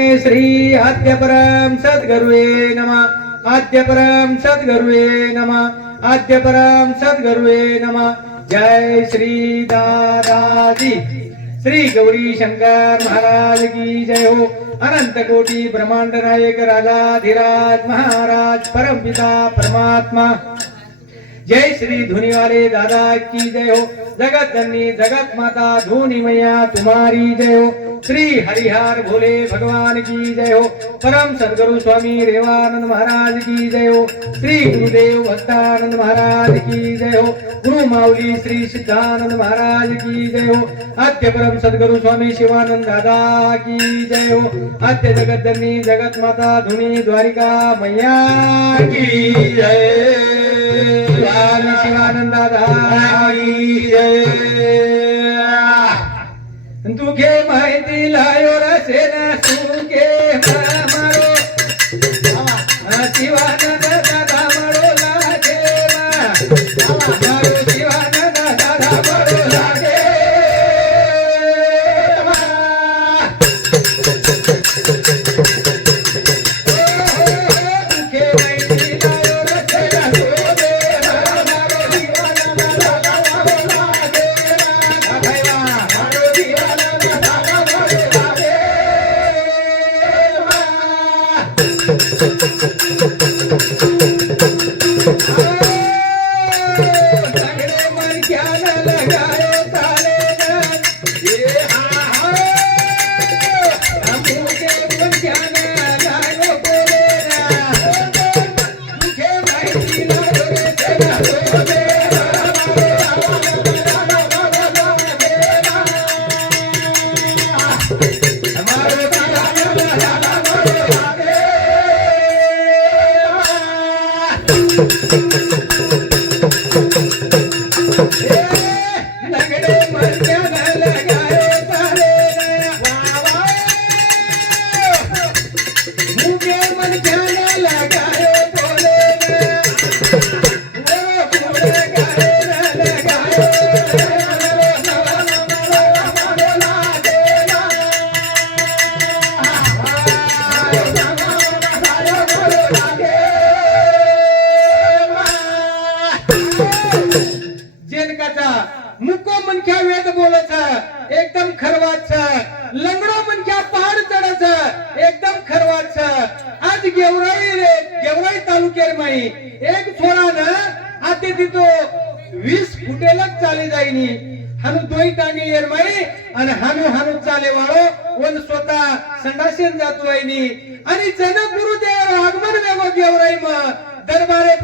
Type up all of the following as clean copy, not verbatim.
श्री आद्य परम सद्गुरुवे नमः। आद्य परम सद्गुरुवे नमः। आद्य परम सद्गुरुवे नमः। जय श्री दादाजी श्री गौरी शंकर महाराज की जय हो। अनंत कोटि ब्रह्मांड नायक राजाधिराज महाराज परम पिता परमात्मा जय श्री धुनी वाले दादा की जय हो। जगत जननी जगत माता धुनी मैया तुम्हारी जय हो। श्री हरिहर भोले भगवान की जय हो। परम सदगुरु स्वामी रेवानंद महाराज की जय हो। श्री गुरुदेव भक्तानंद महाराज की जय हो। गुरु माऊली श्री सिद्धानंद महाराज की जय हो। आद्य परम सदगुरु स्वामी शिवानंद दादा की जय हो। आद्य जगत जननी जगत माता धुनी द्वारिका मैया की जय। स्वामी शिवानंद दादा की जय। तुझे माहिती लायो रसेना सुके मारो शिवानंद दादा मारो लागे मारो शिवानंद दादा मारो लागे तुझे माहिती लायो रसेना सुके मारो शिवानंद दादा मारो लागे मुको मनख्या वेद बोलत एकदम खरवाच लंगडो मनख्या पहाड चढच एकदम खरवाच आज गेवराई तालुक्यार माई एक छोरानं आते तिथो 20 फुटेलच चाले जाईनी हानु दोई टांगे येर माई आणि हानु चाले वाळो वन स्वतः संडासेन जातो आईनी आणि जन गुरुदेव आगमन वेगो गेवराई म दरबारे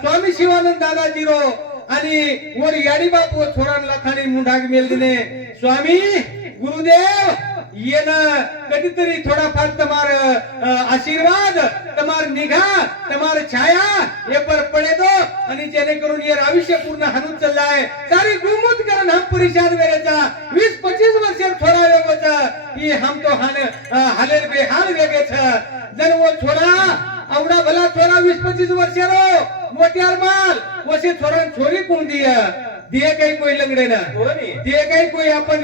स्वामी शिवानंद दादाजीरो आणि वर याडी बापू छोरांना खाली मुंडाग मेल दिने स्वामी गुरुदेव येन कधीतरी थोडाफार तमार आशीर्वाद तमार निघा तमार छाया ये पर पडे दो आणि जेणेकरून ये आयुष्य पूर्ण हनुन चाललाय सारी गुमुत करण हम परिशान वेरेचा 20-25 वर्ष छोरा वेगोचा ही हम तो हालेर बेहाल वेगे छ जन वो छोरा आवडा भला छोरा 20-25 वर्ष रो मोटियार माल वसे छोरा छोरी कोण दिए काही कोई लंगडे ना दिए काही कोई आपण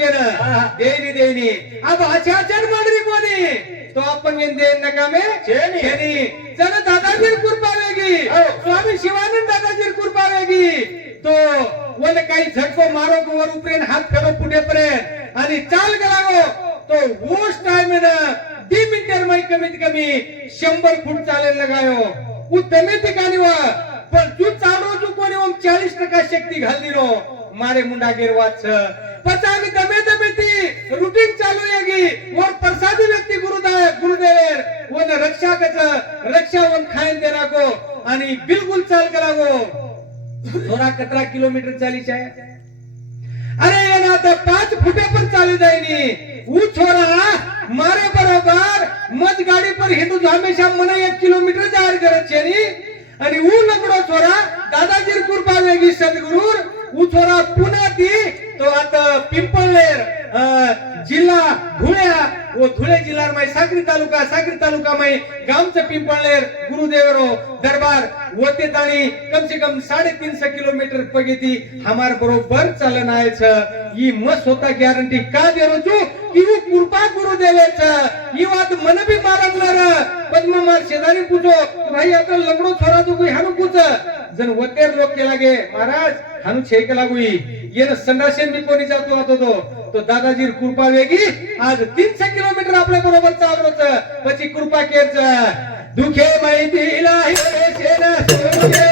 देनी अब आचाचन मांडरी कोणी तो आपण देन नका में छेनी जन दादाजीर कृपा वेगी स्वामी शिवानंद दादाजीर कृपा वेगी तो वन काही झटको मारो वर उपरेन हात फेरो पुढे पर्यंत आणि चाल गलागो तो उस टाइम ना 2 मिनिटर मध्ये कमीत कमी 100 फूट चालेल लगायो उ तमे ठिकाणी वा पण तू चालू तू कोणी 40% शक्ती घाल दिलो मारे मुंडा गेरवाच पचामी दमे ती रूटीन चालू येगी वर प्रसादी व्यक्ती गुरुदेव वन रक्षा वन खायन देना को आणि बिलकुल चाल करागो थोड़ा 17 किलोमीटर चाली चाहे अरे ये ना तो 5 फुटे पर चाली जाएनी वो छोरा मारे बरोबर मज गाड़ी पर हिंदू हमेशा मन 1 किलोमीटर जाहिर करत छेनी आणि ऊ लंगडो छोरा दादाजीर कृपा वेगी सद्गुरूर ऊ छोरा पुण्याती तो आता पिंपळनेर जिल्हा धुळ्या वो धुळे जिल्हा में साक्री तालुका में गामचं पिंपळनेर गुरुदेवरो दरबार वते ताणी कम से कम 350 किलोमीटर पगेती हमार बरोबर चालन आहे छ ई मस होता गॅरंटी का देरो छु किरू कृपा गुरुदेवेच ही बात मन भी मारणार पद्म मार शेजारी पूछो भाई आता लंगड़ो छोरा तो कोई हानु पूछ जन वतेर लोक केला गे महाराज हानु छे केला गुई ये न संडासेन भी कोणी जातो आतो तो दादाजी कृपा वेगी आज 300 किलोमीटर आपल्या बरोबर चालरोच પછી कृपा केरच दुखे माहितीला हे सेना सुखे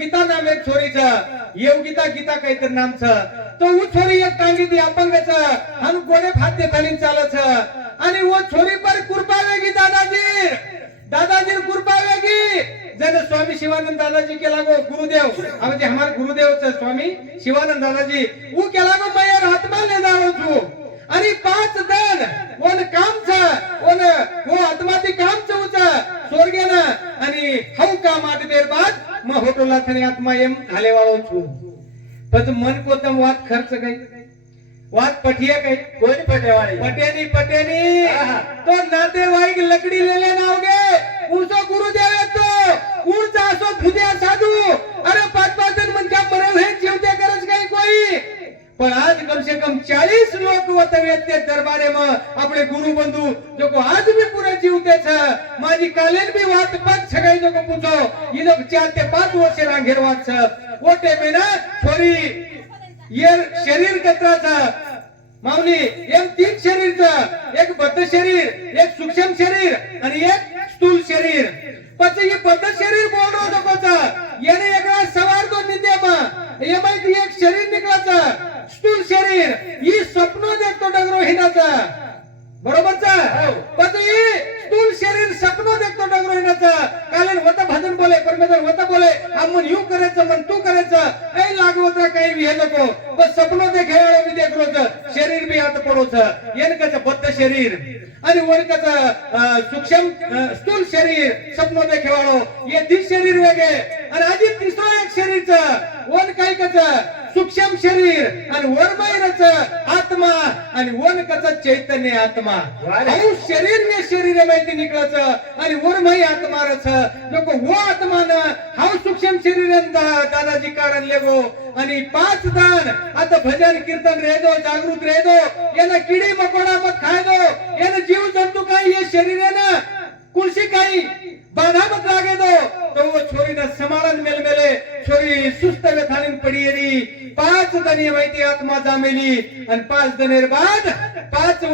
गीता नाम एक छोरीचा येव गीता काहीतरी नामचं तो उ छोरी एक टांगी दी अपंगच आणि गोडे फाते थालीन चालच आणि वो छोरी पर कृपा वेगी दादाजी कृपा वेगी जन स्वामी शिवानंद दादाजी केला गो गुरुदेव म्हणजे हमार गुरुदेवच स्वामी शिवानंद दादाजी उ केला गो मयर हातमा ले जावो छु आणि 5 दन वन कामच वन वो आत्माती कामच उच स्वर्गेना आणि हौ काम आठ देर बाद म होटोला थने आत्मा एम घाले वाळो छु पत मन को तम वात खर्च गई वात पटिया गई कोई पटेवाड़ी पटेनी तो नातेवाईक लकड़ी ले लेना होगे उनसो गुरुदेव तो उन जासो खुदिया साधू अरे 5 दिन मन क्या मरे हुए जीवते करज गई कोई पर आज कम से कम 40 लोग वतवे ते दरबारे में अपने गुरु बंधु जो को आज भी पूरे जीवते छ माजी कालेन भी वात पग छगाई जो को पूछो ये लोग 4 ते 5 वर्ष रांगेर वात छ ओटे में ना छोरी ये शरीर कतरा था माऊली एम 3 शरीर था एक बद्ध शरीर एक सूक्ष्म शरीर आणि एक स्थूल शरीर પછી ये बद्ध शरीर बोल रहा था कोचा याने एकला सवार तो निंदे में ये माहिती एक शरीर निकलाचा स्थूल शरीर ही स्वप्न देखतो डगरो हिनाचा बरोबरचा પછી स्थूल शरीर स्वप्न देखतो डगरो हिनाचा कालन होता भजन बोले परमेश्वर होता बोले हम यूं करायचं मन तू करायचं ऐ लागवता काही भी हे नको बस स्वप्न देखे मी देखरोच शरीर भी हात पडोच येनकाचं बद्ध शरीर आणि वरकाचं सूक्ष्म स्थूल शरीर स्वप्न देखे वाळो ये 30 शरीर वेगळे आणि आधी तिसरा एक शरीरचं वन काय कचं सूक्ष्म शरीर आणि वरमायरच आत्मा आणि वनकाचं चैतन्य आत्मा औ शरीर में शरीर माहिती निकळाचं आणि वरमाई आत्मारच जो को वो आत्मान हाव सूक्ष्म शरीर दादाजी कारण लेगो आणि 5 दान आता भजन कीर्तन रेदो जागृत रेदो याना किडी मकोडा मत खाय दो याना जीव जंतु काही ये शरीर है ना कुर्सी काही बाधा मत लागे दो तो वो छोरी ना समालन मेल मेले छोरी सुस्त व्यथानीन पडीरी 5 दनी माहिती आत्मा जामेली आणि 5 दनेर बाद 5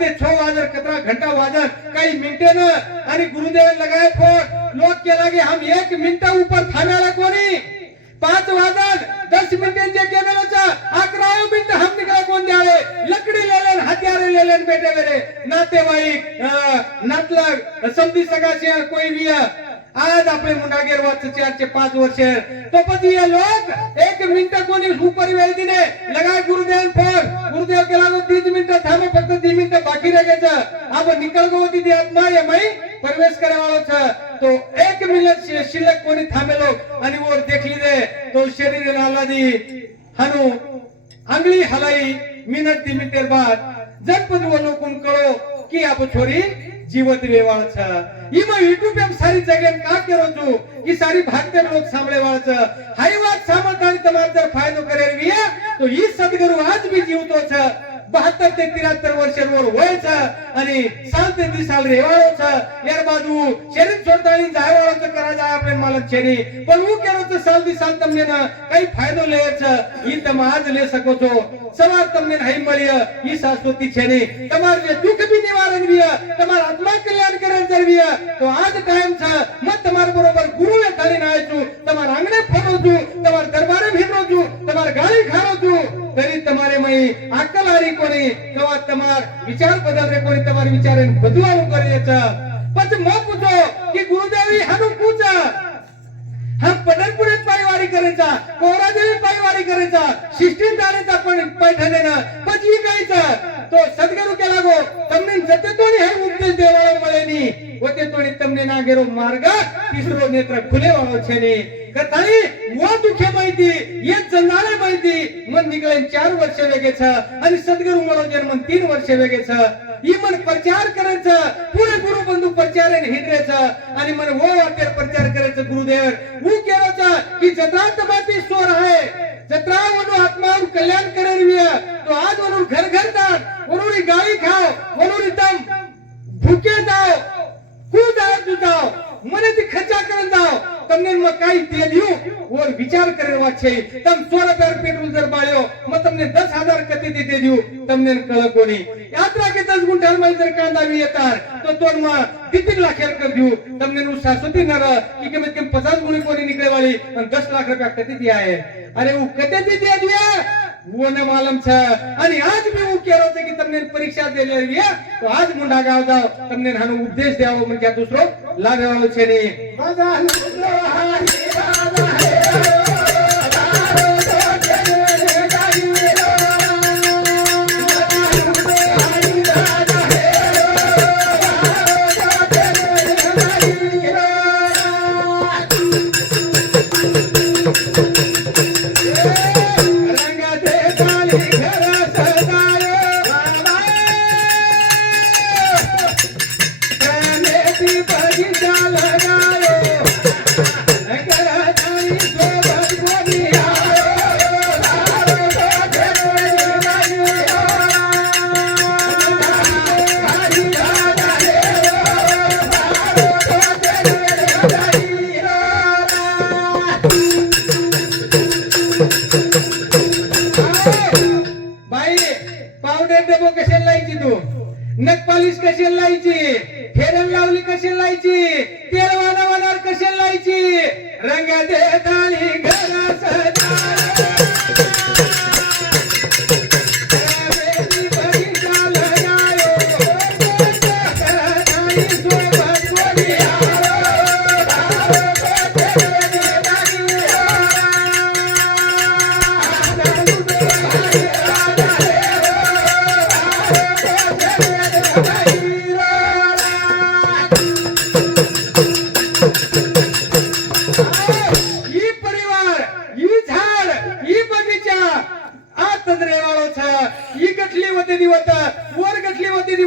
ते 6 वाजर कतरा घंटा वाजर काही मिनिटे न आणि गुरुदेव लगाए फोन लोग केला की हम 1 मिनिट ऊपर थांबायला कोणी 5 वाजन 10 मिनिटांचे केमेलाचा 11 मिनिट हम निकला कोण द्यावे लकडी लेलेन हत्यारे लेलेन बेटे मेरे नातेवाईक नातलग समधी सगाशी कोई भी आज आपले मुंडागेर वाच 4 ते 5 वर्ष तो પછી ये लोग 1 मिनिट कोणी ऊपर वेळ दिने लगाय गुरुदेव फोन गुरुदेव केला 30 मिनिट थांबे फक्त 30 मिनिट बाकी राहायचं आपण निकल गो होती ती आत्मा ये माई प्रवेश करे वाळो छ तो 1 मिनिट शिल्लक कोणी थांबेलो आणि वर देखली दे तो शरीर नाला दी हनु अंगली हलाई मिनट 2 मिनिट बाद जनपद वो लोगन कळो की आप छोरी जीवत वेवाळ छ इमा यूट्यूब एम सारी जगन का करो छु कि सारी भारतीय लोग सांभळे वाळ छ हाई बात सामर्थ्य तमार जर फायदो करेर विया तो ई सद्गुरु आज भी जीवतो छ 72 ते 73 वर्ष रोड वय छ आणि 7 ते 30 साल रेवाळो छ यार बाजू शरीर छोड़तानी जायवाळो छ करा जाय આપણે માલક છે ની પણ હું કેરો તો સાલ દી સાલ તમને ના કઈ ફાયદો લે છે ઈ તમે આજ લે શકો છો સવાર તમને હાઈ મળ્ય ઈ શાશ્વતી છે ની તમાર જે દુઃખ બી નિવારણ વિય તમાર આત્મા કલ્યાણ કરે જરવિય તો આજ ટાઈમ છે મત તમાર બરોબર ગુરુએ તારીને આવ્યો છું તમાર આંગણે ફરો છું તમાર દરબારે ભીમરો છું તમાર ગાળી ખારો છું तरी તમારે મય આકલ હારી કોની કવા તમાર વિચાર બદલ રે કોની તમાર વિચારે બદલાવું કરે છે પછી મો પૂછો કે ગુરુદેવી હાનું પૂછા हम पंढरपुरात पायवारी करायचा कोरादेवी पायवारी करायचा शिष्टीन दारेचा पण पैठणेना પછી કાઈचा તો સદગુરુ કે લાગો તમને જતે તોની હે ઉપદેશ દેવાળો મળેની ઓતે તોની તમને ના ગેરો માર્ગ તીસરો નેત્ર ખુલેવાળો છે ની કથાઈ वो दुखे माहिती ये जंजाळे माहिती मन निकळेन 4 वर्ष वेगे छ आणि सदगुरु मळो जन्म 3 वर्ष वेगे छ ई मन प्रचार करायचं पुरे गुरु बंधू प्रचारेन हिंडरेचं आणि मन वो वाटेर प्रचार करायचं गुरुदेव वो केरोचा की जत्रा तबाती सोर आहे जत्रा वनु आत्मा कल्याण करेविया तो आज वनु घर घर जात वनु गाळी खाओ वनु दम भूखे जाओ कु जाओ મને થી ખર્ચા કરન જાઓ તમને મ કાઈ દે દિયું ઓર વિચાર કરેવા છે તમ 16 પર પેટ્રોલ જર બાળ્યો મ તમને 10000 કતી દી દે દિયું તમને કળ કોની યાત્રા કે 10 ગુંઠાલ માં જર કાંદા વી તાર તો તોર માં 3 लाख कर दियो તમને नु શાશ્વતી ન રહ कि कम से कम 50 गुणी कोनी निकले वाली 10 लाख रुपया कती दिया है अरे वो कते दी दे दिया वो ने मालूम छ आणि आज भी वो केरो छे कि तमने परीक्षा दे लेविया तो आज मुंडा गाव जाओ तमने हानु उपदेश देवो मन क्या दूसरो लागे वाळो छे ने राजा नुलो हारी राजा हे नख पॉलिश कशाला लायची फेरन लावली कशाला लायची तेल वानावर कशाला लायची रंग दे ताळी घर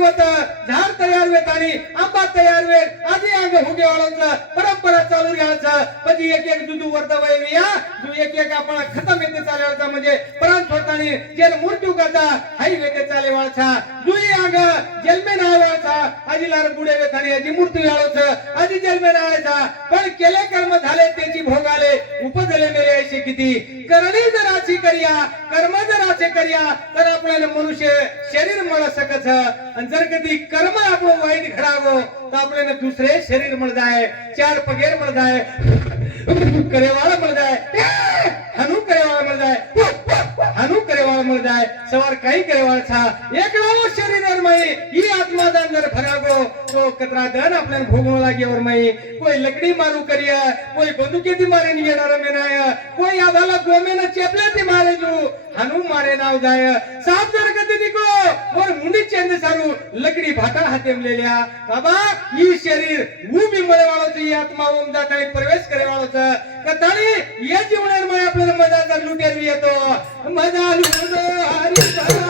सजा झाड तयार वेत आणि आंबा तयार वेत आधी अंग हुगे वाळोचा परंपरा चालू घ्यायचा म्हणजे एक एक दुदू वर्धवय या जो एक एक आपण खतम येते चालवायचा म्हणजे प्राण सोडतानी जेल मृत्यू करता हाई वेते चाले वाळचा दुई अंग जन्मे नावाचा आधी लार बुडे वेत आणि आधी मृत्यू वाळोचा आधी जन्मे नावाचा पण केले कर्म झाले त्याची भोग आले उपजले मेले ऐसे किती करणी जराची करिया कर्म जराचे करिया तर आपल्याला मनुष्य शरीर मिळ सकत आणि जर कधी कर्म आपण वाईट घडावं तो आपल्याला दुसरे शरीर मिळ जाय 4 पगेर मिळ जाय करेवाळा मिळ जाय हनु करेवाळा मिळ जाय हनु करेवाळा मिळ जाय सवार काही करेवाळा छा एक नवो शरीर मई ई आत्मा दान जर भरागो तो कतरा दन आपल्याला भोगणो लागेवर मई कोई लकड़ी मारू करिया कोई बंदुकेती मारे येणार मेनाय कोई आभाला गोमेना चेपल्याती मारे जो हनु मारे नाव जाय साप जर कधी निको और मुंडी चेंद सारू लकड़ी भाटा हातेम ले लिया बाबा ई शरीर वो भी मरे वाळो ई आत्मा ओम जाताय प्रवेश करे वाळो कथानी ये जीवनार मध्ये आपल्याला मजा जर लुटेरवी येतो मजा लुटो हरी सदा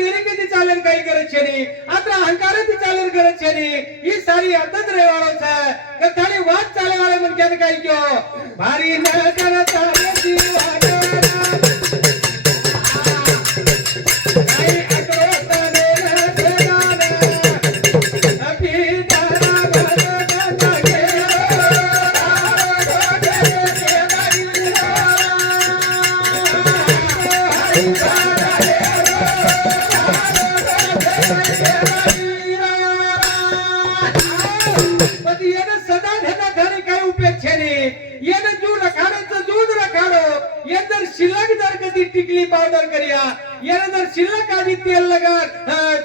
डेरी किती चालेल काही गरज છે નહીં આત્રા અહંકારથી ચાલેલ ગરજ છે નહીં ઈ સારી આદત રહેવાળો છે કે તારી વાત ચાલે વાળે મન કે કઈ કયો ભારી ન કરતા જીવાના આઈ અકરો તને રખડાના અભી તારા ભગત કે સદા ધના ઘરે કઈ ઉપયોગ છે નહીં એને જો રખાડે તો દૂધ રખાડો ये दर शिल्लक दर कधी टिकली पावडर करिया ये दर शिल्लक आदि तेल लगा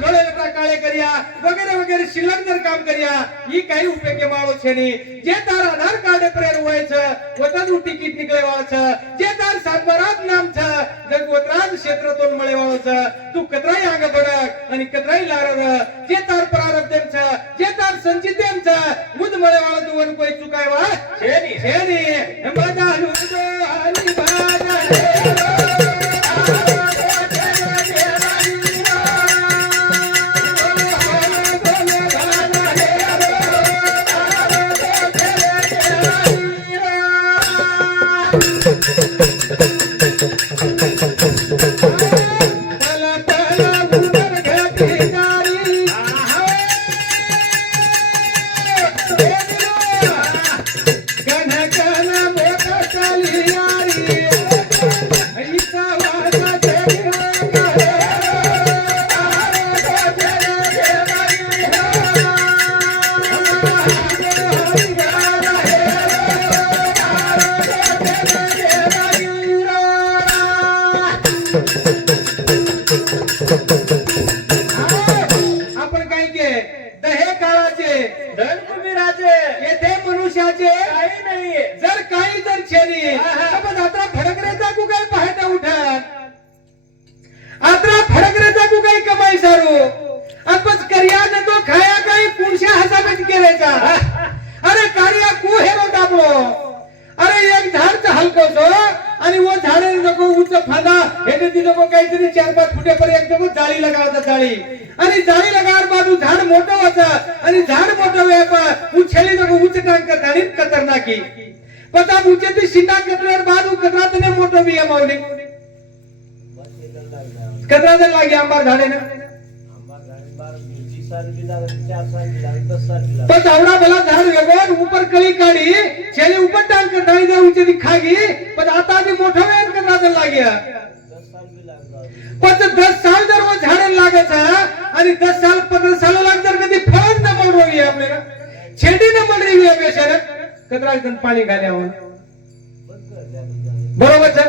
घोड़े लटा काळे करिया वगैरे वगैरे शिल्लक दर काम करिया ही काही उपयोगी माळो છે ની જે તાર આધાર કાર્ડ પર હોય છે પોતાનું ટિકિટ નીકળેવા છે જે તાર સાતબારાત નામ છે જગવતરાજ ક્ષેત્રતોન મળેવાળો છે તું કતરાઈ આગે બડક અને કતરાઈ લારર જે તાર પ્રારબ્ધમ છે જે તાર સંચિતમ છે મુદ મળેવાળો તું કોઈ ચુકાયવા છે ની બધાનું તો હારી अरे कार्या कु हेरो दाबलो अरे एक झाड तर हलको छो आणि वो झाडे नको उच्च फादा हेते ती नको काहीतरी 4-5 फुटे पर एक नको जाळी लगावता जाळी आणि जाळी लगावर बाजू झाड मोठं होतं आणि झाड मोठं वे पण उछेली नको उच्च टांग धाडी खतरनाकी पता उच्च ती सीता कतरेर बाजू कतरातने मोठं वी मावली कतरातन लागी आंबार झाडे ना बस आवड़ा भला झाड़ वेगोन ऊपर कली काढी छेली ऊपर टांग कर डाळी जा ऊंची ती खागी पण आता ती मोठा वेन करना लाग्या 10 साल जर वो झाडे लागत आणि 10 साल 15 साल लाग जर कधी फळच न मोडवी आपल्याला छेडी न मोडवी आहे बेचारा कतरा गण पाणी घाल्यावर बरोबर છે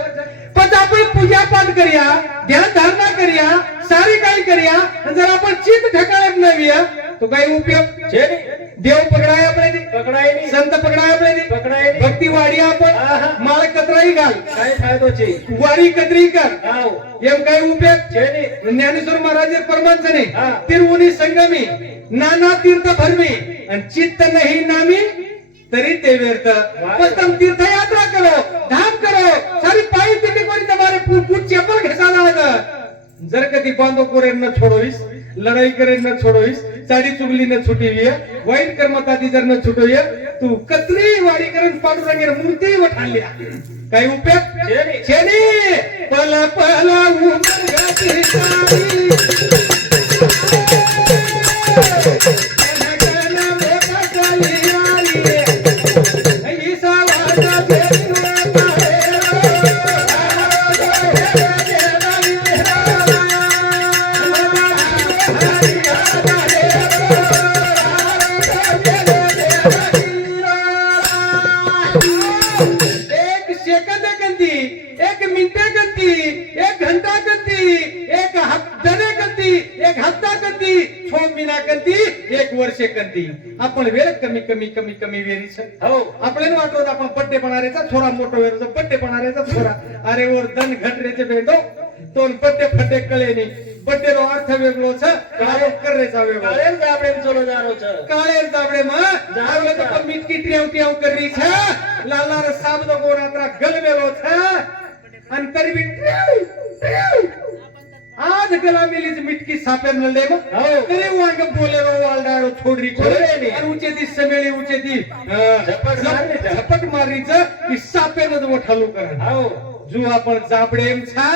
पण आपण पूजा पाठ करिया ध्यान धारणा करिया सारी काही करिया जर आपण चित्त ठिकाणे नव्या तो काही उपयोग છે નહીં देव पकडाय આપણે પકડાય નહીં સંત પકડાય આપણે પકડાય નહીં ભક્તિ વાડી આપણ માળ કતરાઈ ગાલ काय फायदो છે વાડી કતરી કર આવ એમ काही उपयोग છે નહીં જ્ઞાનેશ્वर महाराज परमांच ने तिरुवनी संगमी नाना तीर्थ भरमी आणि चित्त नाही नामी तरी ते व्यर्थ बस तुम तीर्थ यात्रा करो धाम करो सारी पायी तिथे कोणी तुम्हारे पूट चप्पल घसाला होता जर कधी बांधो कोरे न छोड़ोइस लड़ाई करे न छोड़ोइस साड़ी चुगली न छुटीवी वाईट कर्मताती जर न छुटोय तू कतरी वाडी करून पांडुरंगेर मूर्ती वठाल्या काही उपयोग छे नहीं पला पला उमर गाती सारी वर्षे कंती आपण वेळ कमी कमी कमी कमी वेरीच हो आपल्याला वाटत आपण पट्टे बनारेचा छोरा मोठो वेरचा पट्टे बनारेचा छोरा अरे वर दन घटरेचे बेंडो तोन पट्टे फट्टे कळेनी पट्टे रो अर्थ वेगळो छ काळे करेचा वेगळो काळे दाबडे चलो जारो छ काळे दाबडे म जारो तो मीट की ट्रेव ट्रेव करी छ लालार साबदो गोरात्रा गलवेलो छ अंतर भी ट्रेव ट्रेव आ धकला मिलीच मिटकी सापेर नले मग हो. तरी वांग बोलेरो वालडारो छोडरी छोडरी. आणि उचे ती समेळी उचे ती झपट मारीच की सापेरच मोठालू कर हो जो आपण जाबडेम छा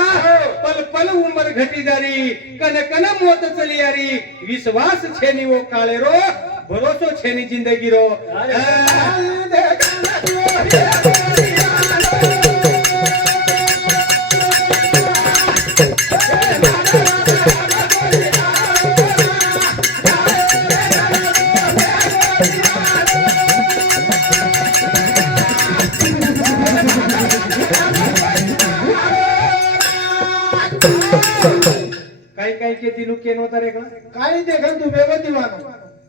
पल पल उमर घटी जारी कन कन मोत चली यारी विश्वास छेनी वो काळे रो भरोसो छेनी जिंदगी रो काही काही के दिलू केन होता रे का काही देखन तू बेगो दिवानो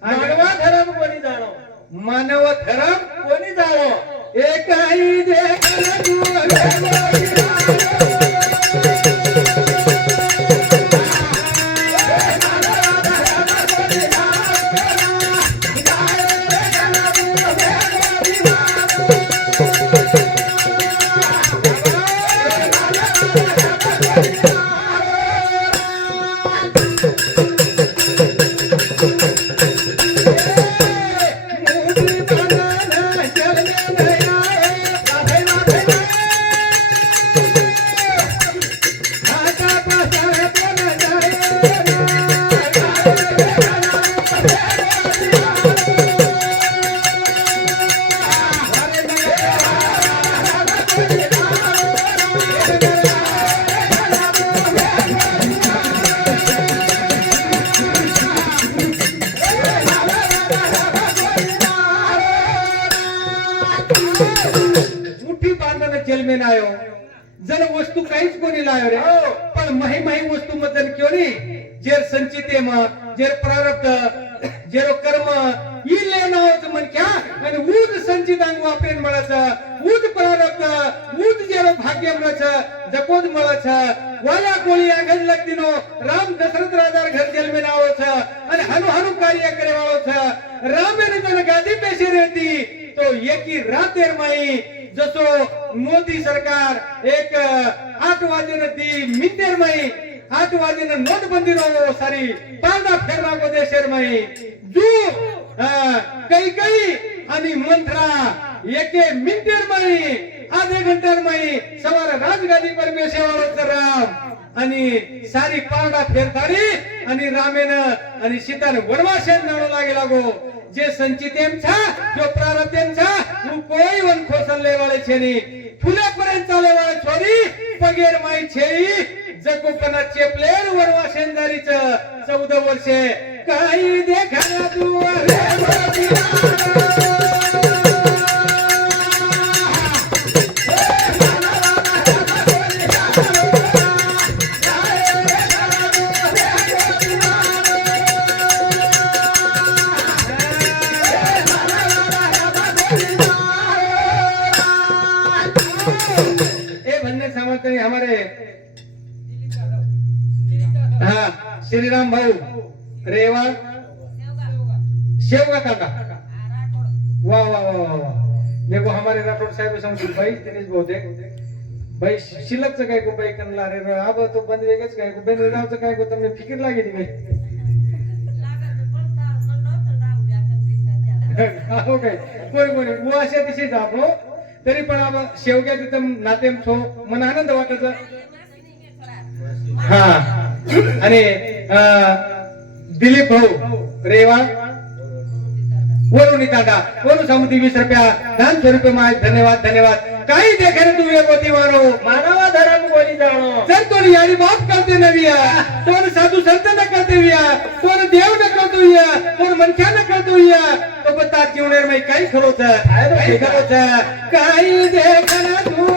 मानवा धर्म कोणी जाणो मानव धर्म कोणी जाणो एकाही देखन तू बेगो मुठी बांधन जेल में नायो जर वस्तू काहीच कोणी लायो रे पण मही मही वस्तू मधन क्यों नहीं जेर संचिते म जेर प्रारब्ध जेरो कर्म इले नावच मन क्या आणि ऊद संचितांग वापरेन मळाच ऊद प्रारब्ध ऊद जेरो भाग्य मळाच जपोद मळाच वाला कोळी अंगज लगदिनो राम दशरथ राजार घर जेल में नावच आणि हनु हनु कार्य करे वाळोच रामेने जन गादी पेशी रहती तो एकी रातेर माई जसो मोदी सरकार एक 8 वाजेन दी मितेर माई 8 वाजेन नोटबंदी रो सारी पांडा फेरना को देशेर माई जू कई कई आणि मंत्रा एके मिनिटेर माई आधे घंटेर माई सवार राजगादी पर बेसेवाळो राम आणि सारी पांडा फेरतारी आणि रामेन आणि सीताने वनवासेन जाणो लागे लागो जे संचितेम छा जो प्रारब्धेम छा वो कोई वन खोसन ले वाले छेनी फुले पर्यंत चाले वाले छोरी पगेर माई छेई जकोपना चेपलेर वनवासेन जारीच 14 वर्षे काही देखा तू हमारे हाँ श्रीराम भाऊ रेवा शेवगा काका वाह वाह वाह वाह वाह देखो हमारे राठौड़ साहेब सांगतो भाई दिनेश बहुतेक भाई शिल्लकचं काय को बाई कनला रे अब तो बंद वेगच काय को बेन नावचं काय को તમને फिकीर लागी ती हो काय कोणी कोणी वो अशा दिशे जातो तरी पण आम्हा शेवग्या तिथं नातेम छो मन आनंद वाटत हा आणि दिलीप भाऊ रेवा वरुणी तांडा वरुण समुद्री 20 रुपया दान स्वरूप माय धन्यवाद धन्यवाद काही देखे रे तू ये दीवारो मानवा धर्म कोणी जाणो जर तो यारी बाप करते नविया कोण साधू संत न करते विया कोण देव न करतो विया कोण मनख्या न करतो विया तो बता जीवनेर में काही खरोच काही खरोच काही देखे रे तू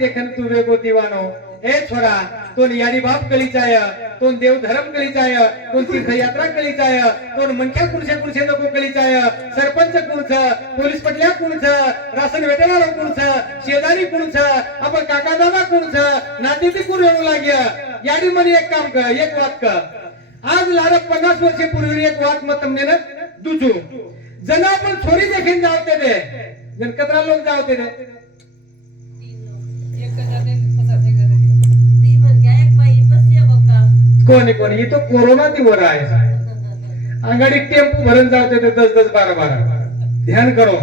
देखन तू वेगो दीवानो ए छोरा तोन यारी बाप कळीचाय तोन देव धर्म कळीचाय तोन तीर्थयात्रा कळीचाय तोन मनख्या कुणसे नको कळीचाय सरपंच कुणच पोलीस पटल्या कुणच राशन भेटणार कुणच शेजारी कुणच आपण काका दादा कुणच नातेती कुण येऊ लाग्या याडी मनी एक काम कर एक वात कर आज लारा 50 वर्षपूर्वी एक वात मत तमने न दुजू जन आपण छोरी देखील जावते दे जन कतरा लोक जावते दे कोणी कोणी ही तो कोरोना ती वर आहे अंगाडी टेम्पो भरून जावते ते 10-10 12-12 ध्यान करो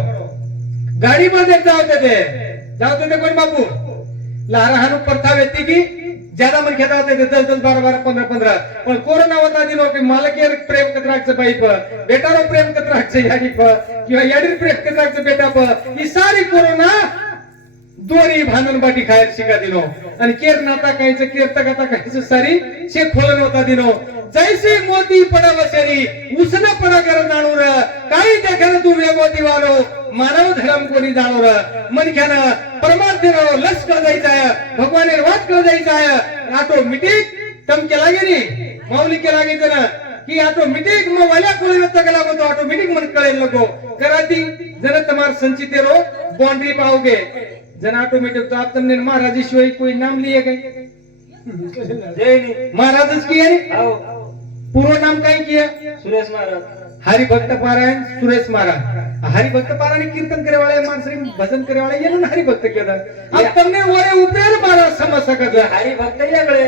गाडी मध्ये जावते ते कोण बापू लहान हानू प्रथा व्यक्ती की ज्यादा मन घेता होते 10-10 12-12 15-15 पण कोरोना होता दिनो की मालकेर प्रेम कत्राचं पाईप बेटारो प्रेम कत्राचं याडी किंवा याडी प्रेम कत्राचं बेटा ही सारी कोरोना दोरी भांडण बाटी खायला शिका दिनो आणि केर नाता कायचं केर तगाता कायचं सारी शे खोलन होता दिनो जैसे मोती पडा वसरी उसन पडा कर जाणूर काही देखन तू वेगो दिवारो मानव धर्म कोणी जाणूर मनख्यानं परमार्थीनो लस कर जायचाय भगवानेर वाद कर जायचाय ऑटोमॅटिक तम केला गेली माऊली केला गेली ना की ऑटोमॅटिक मग वाल्या कोळी तक लागो तो ऑटोमॅटिक मन कळेल नको कराती जन तमार संचितेरो बाउंड्री पाओगे जन ऑटोमेटिक तो आप तुमने महाराज ईश्वरी कोई नाम लिए गए महाराज किया पूर्व नाम काय किया सुरेश महाराज हरिभक्त पारायण सुरेश महाराज हरिभक्त पारायण कीर्तन करे वाले मानसरी भजन करे वाले ये ना हरिभक्त केदा अब तुमने वरे उपेर महाराज समझ सकत हरिभक्त येगळे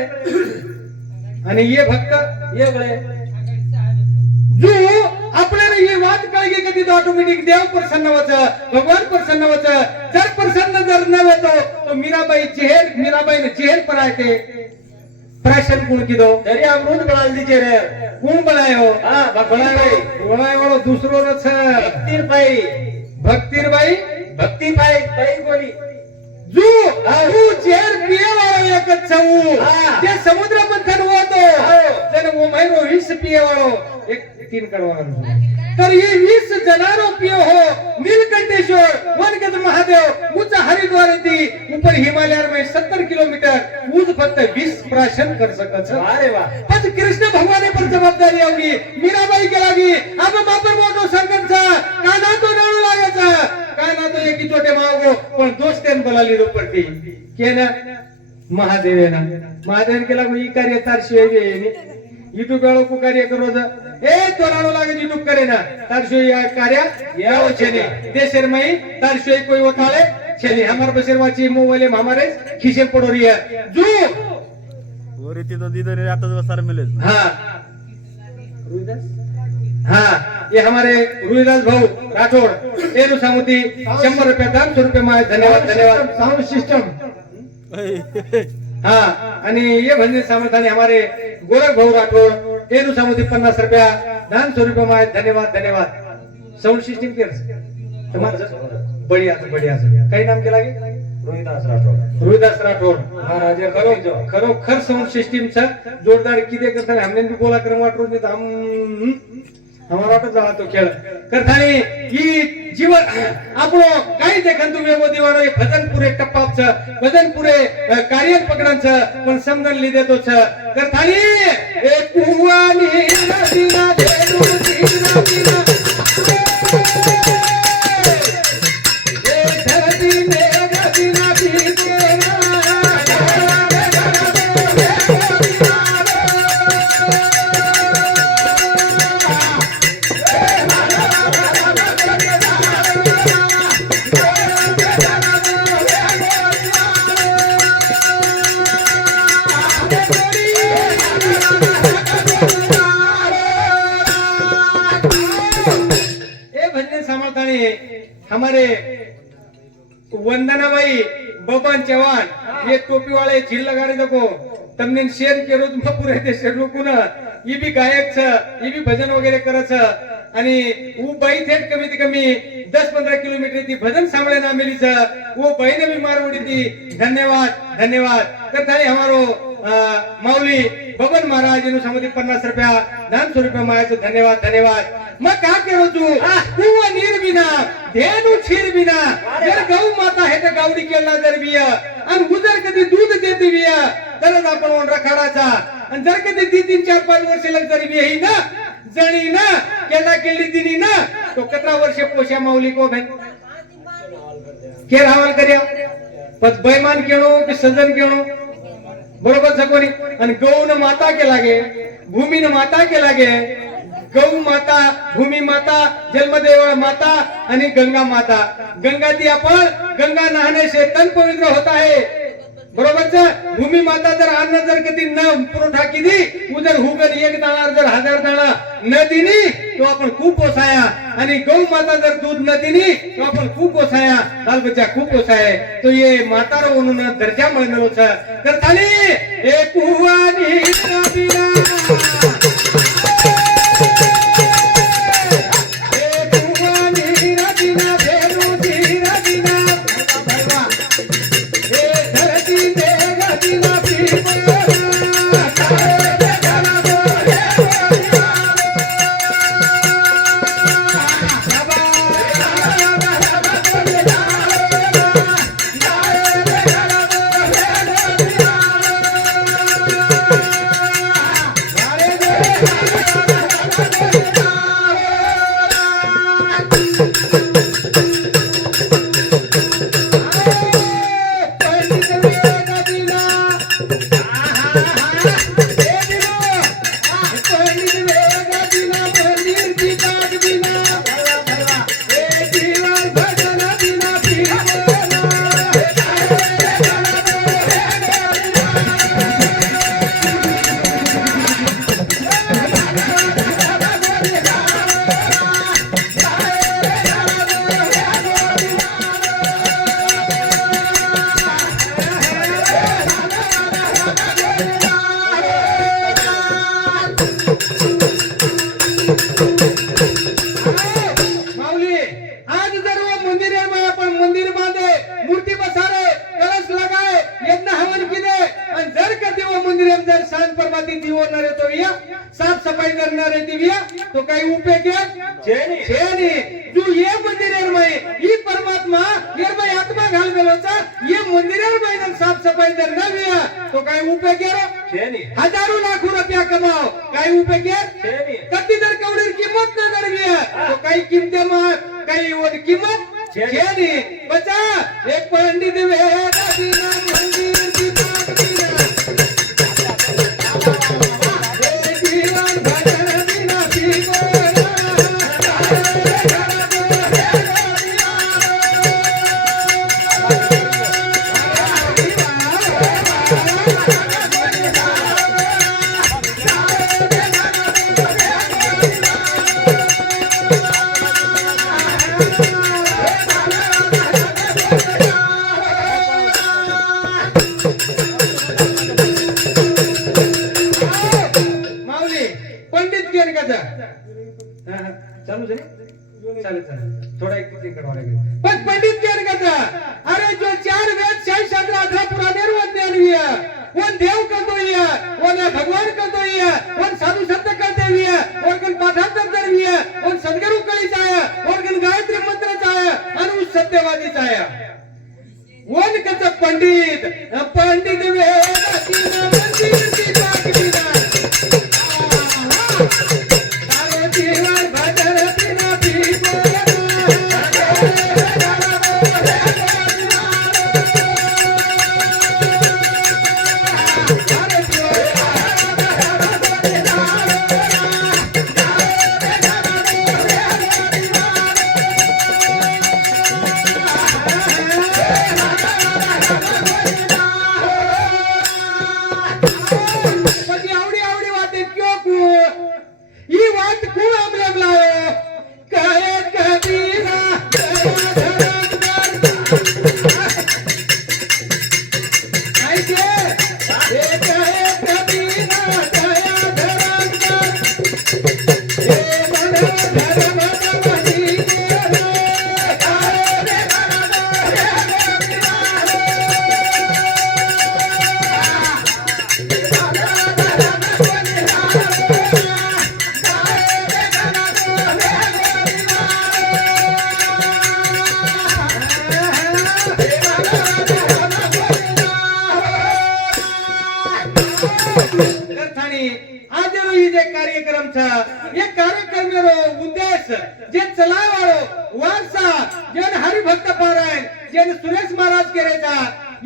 आणि ये भक्त येगळे जो आपल्याला ही वाद कळगी कधी तो ऑटोमॅटिक देव प्रसन्न होतं भगवान प्रसन्न होतं जर प्रसन्न जर न होतो तो मीराबाई ने चेहर पर आए थे प्राशन गुण की दो तरी अमृत बळाल दीचे रे गुण बनायो हां बनायो वालो दूसरो रथ भक्तिर बाई भक्ती पाई पाई बोली जो तू चेहर पिए वालो एक छऊ ते समुद्र मंथन होतो जन वो मैरो विष पिए वालो एक 3 करवा तर ये 20 जनारो पियो हो नीलकंठेश्वर वनगत महादेव उच्च हरिद्वार थी ऊपर हिमालय में 70 किलोमीटर उज फक्त 20 प्राशन कर सकत अरे वाह पण कृष्ण भगवान पर जबाबदारी होगी मीराबाई के लागी अब बापर मोटो संकट सा काना तो नाळू लागाचा काना तो एकी छोटे मावगो पण दोस्तेन बोलाली रो पडती केना महादेव के लागू ई कार्य तारशिवाय येनी यूट्यूब वालों को कार्य करो ए तोरानो लागे यूट्यूब करे ना तारशिवाय या कार्य याओ छेने देशर में तारशिवाय कोई वकाले छेने हमार बशरवाची मोबाइल में हमारे खीसे पड़ो रही है जो वो रीति तो दीदर आता तो सारे मिले हाँ हाँ ये हमारे रुईदास भाऊ राठौड़ एनु सामुती 100 रुपये दान 100 रुपये माय धन्यवाद साउंड सिस्टम हाँ आणि ये भजन सामर्थ्याने हमारे गोरख भाऊ राठौड़ एनु सामुती 50 रुपया दान 100 रुपये माय धन्यवाद साउंड सिस्टम के बढ़िया काही नाम केला गे रोहिदास राठौड़ महाराज खरो खर साउंड सिस्टम चा जोरदार किदे करता हमने भी बोला क्रम वाटरो ने हम हमारा तो जहा तो खेळ करतानी ही जीवन आपलो काही देखन तुम्ही वो दिवानो हे भजन पुरे टप्पाप छ भजन पुरे कार्य पकडन छ पण समजन लीधे तो छ करतानी ए कुवानी नदीना देलू दीना दीना ए धरती ने नदीना दीना हमारे वंदनाबाई बबन चौहान ये टोपी वाले झील लगा रहे देखो तमने शेयर के रोज में पूरे देश लोकून ये भी गायक छ ये भी भजन वगैरे करत छ आणि वो बाई थेट कमीत कमी 10-15 किलोमीटर ती भजन सांभळे ना मिली छ वो बहिने भी मारवडी थी धन्यवाद तर थाने हमारो माऊली बबन महाराज नु समुदी 50 रुपया दान 100 रुपया मायाचं धन्यवाद मग का करू तू कुवा नीर बिना धेनु क्षीर बिना जर गौ माता है तो गावडी केला जर बिया आणि उजर कधी दूध देते बिया तरच आपण ओंडरा काढायचा. आणि जर कधी 3-4-5 वर्ष लग जरी बिही ना जणी ना केला केली दिनी ना तो 17 वर्ष पोषा माऊली को भाई केर हवाल कर्या पण बैमान केणो की सजन केणो बरोबर सकोनी. आणि गौन माता के लागे भूमीन माता के लागे गौ माता भूमी माता जन्मदेव माता आणि गंगा माता. गंगा ती आपण गंगा नहाने से तन पवित्र होता है बरोबर. भूमी माता जर अन्न जर कधी न पुरवठा केली उजर हुगल 1 दाणा जर 1000 दाणा न दिनी तो आपण खूप पोसाया. आणि गौ माता जर दूध न दिनी तो आपण खूप पोसाया बाल बच्चा खूप पोसाय. तो ये मातार म्हणून दर्जा मिळलो तर थाली ए कुवानी नबीना साफ सफाई करणारे दिव्या तो काही उपयोग तू ये मंदिर ही परमात्मा निर्मय आत्मा घाल गेलोचा ये मंदिर साफ सफाई जर न विया तो काही उपयोग हजारो लाखो रुपया कमाओ काही उपयोग कधी जर कवडी किंमत न जर विया तो काही किमते मग काही वर किंमत बचा एक पंडित वेदादीना मंदिर की पाकदीना पण पंडित ज्ञान कथा अरे जो 4 वेद 6 18 पुराने ज्ञान विया वन देव करतो या वन भगवान करतो या वन साधु संत करते विया और कन पाठांतर कर विया वन सदगुरु कळी चाया और कन गायत्री मंत्र चाया आणि सत्यवादी चाया वन कथा पंडित पंडित वेदातीना मंदिर की पाकदीना सारे जीवन भजन बिना पीपो છે એ કાર્યક્રમનો ઉદ્દેશ જે ચલાવવાનો વારસા જેને હરિભક્ત પારાયણ જેને સુરેશ મહારાજ કરે છે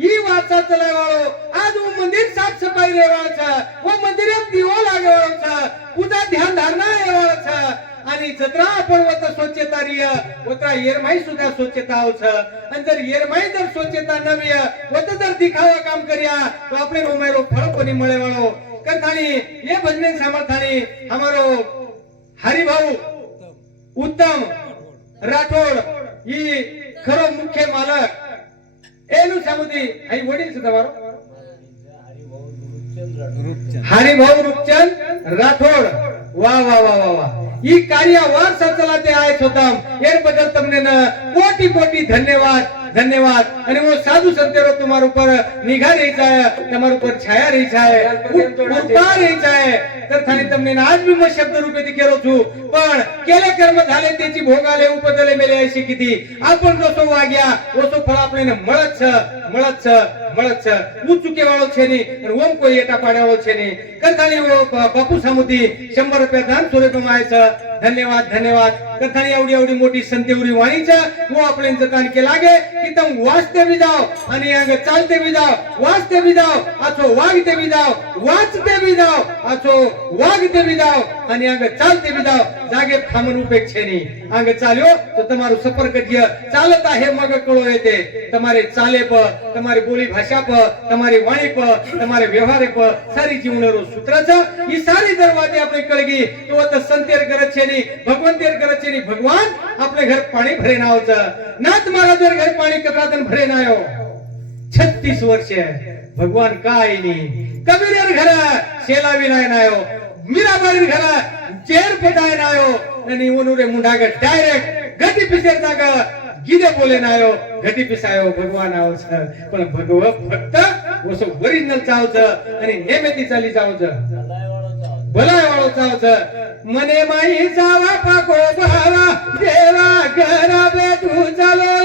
ઈ વારસા ચલાવવાનો આજ હું મંદિર સાફ સફાઈ રહેવાનો છે હું મંદિરે દીવો લાગવાનો છે પૂજા ધ્યાન ધારણા રહેવાનો છે आणि जत्रा आपण वत स्वच्छता रिय वत्रा येरमाई सुद्धा स्वच्छता आवछ आणि जर येरमाई जर स्वच्छता नवी वत जर दिखावा काम करिया तो આપણે ઉમેરો ફળ કોની મળે વાળો કરતાણી એ ભજને સામર્થાણી અમારો હરિભાઉ ઉત્તમ રાઠોડ ઈ ખરો મુખ્ય માલક એનું સામુદી અહીં વડીલ છે તમારો हरिभाऊ रूपचंद राठोड वाह वाह वाह वाह वाह ई कार्य वारसा चलाते आहेत होता एर बदल તમને कोटी कोटी धन्यवाद धन्यवाद અને वो साधु संतेरो तुम्हारे ऊपर निगाह रही जाए तुम्हारे ऊपर छाया रही जाए उपकार रही जाए तर थाने તમને आज भी मैं शब्द रूपे दिखेरो छु पण केले कर्म झाले त्याची भोगाले उपदले मेले अशी किती आपण जसो वाग्या ओसो फळ आपल्याने મળત છે ઉચુકે વાળો છે ની અને ઓમ કોઈ એટા પાડ્યાવો છે ની કરતાણી બાપુ સામુતી 100 રૂપિયા દાન સ્વરૂપમાં आहे છે धन्यवाद धन्यवाद कथाणी एवढी एवढी मोठी संतेवरी वाणी છે वो आपले जकान के लागे कि तुम वाचते भी जाओ आणि अंग चालते भी जाओ वाचते भी जाओ आछो वागते भी जाओ वाचते भी जाओ आछो वागते भी जाओ आणि अंग चालते भी जाओ जागे थांबून उपेक्ष ની अंग चाल्यो तो તમારું સફર કજ્ય ચાલતા હે મગ કળો येते તમારે ચાલે પર તમારી બોલી ભાષા પર તમારી વાણી પર તમારે વ્યવહારે પર સારી જીવનરો સૂત્ર છે ઈ સારી દરવાજે આપણે કળગી તો તો સંતેર કરે છે ની ભગવાન તેર કરે છે ની ભગવાન આપણે ઘર પાણી ભરે ના આવતા નાથ મહારાજ ઘર પાણી કતરાતન ભરે ના આવ્યો 36 વર્ષે ભગવાન કાઈ ની કબીર ઘર શેલાવી ના આવ્યો મીરાબાઈ ઘર ચેર પટાય ના આવ્યો અને ઓનું રે મુંડાગ ડાયરેક્ટ ગટી પીસેરતા ગ ગીદે બોલે ના આવ્યો ગટી પીસાયો ભગવાન આવ છે પણ ભગવા ભક્ત ઓસો ઓરિજિનલ ચાવ છે અને નેમેતી ચાલી જાવ છે ભલાય વાળો ચાવ છે મને માઈ જાવા પાકો ભાવા દેવા ઘર બેઠું ચાલો